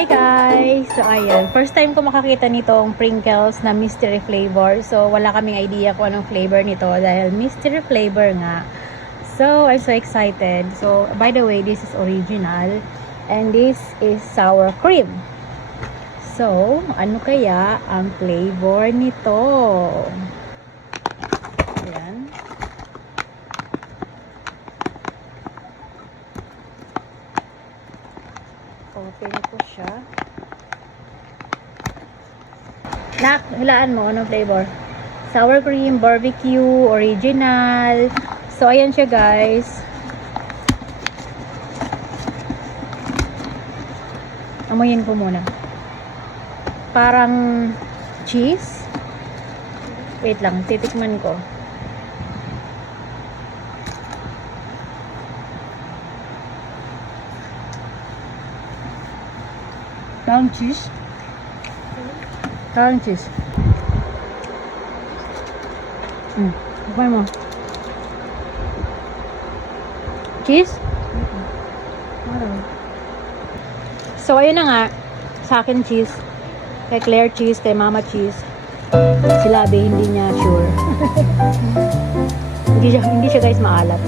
Hi guys! So ayan, first time ko makakita nitong Pringles na mystery flavor. So wala kaming idea kung anong flavor nito dahil mystery flavor nga. So I'm so excited. So by the way, this is original and this is sour cream. So ano kaya ang flavor nito? Ayan. Open ko siya. Nak, hilaan mo anong flavor? Sour cream, barbecue, original. So ayan siya guys. Amoyin ko muna. Parang cheese. Wait lang, titikman ko. Parang cheese. Parang cheese. Okay mo. Cheese? So, ayun na nga. Sa akin cheese. Kay Claire cheese. Kay Mama cheese. Si Labi, hindi niya sure. hindi siya guys maalat.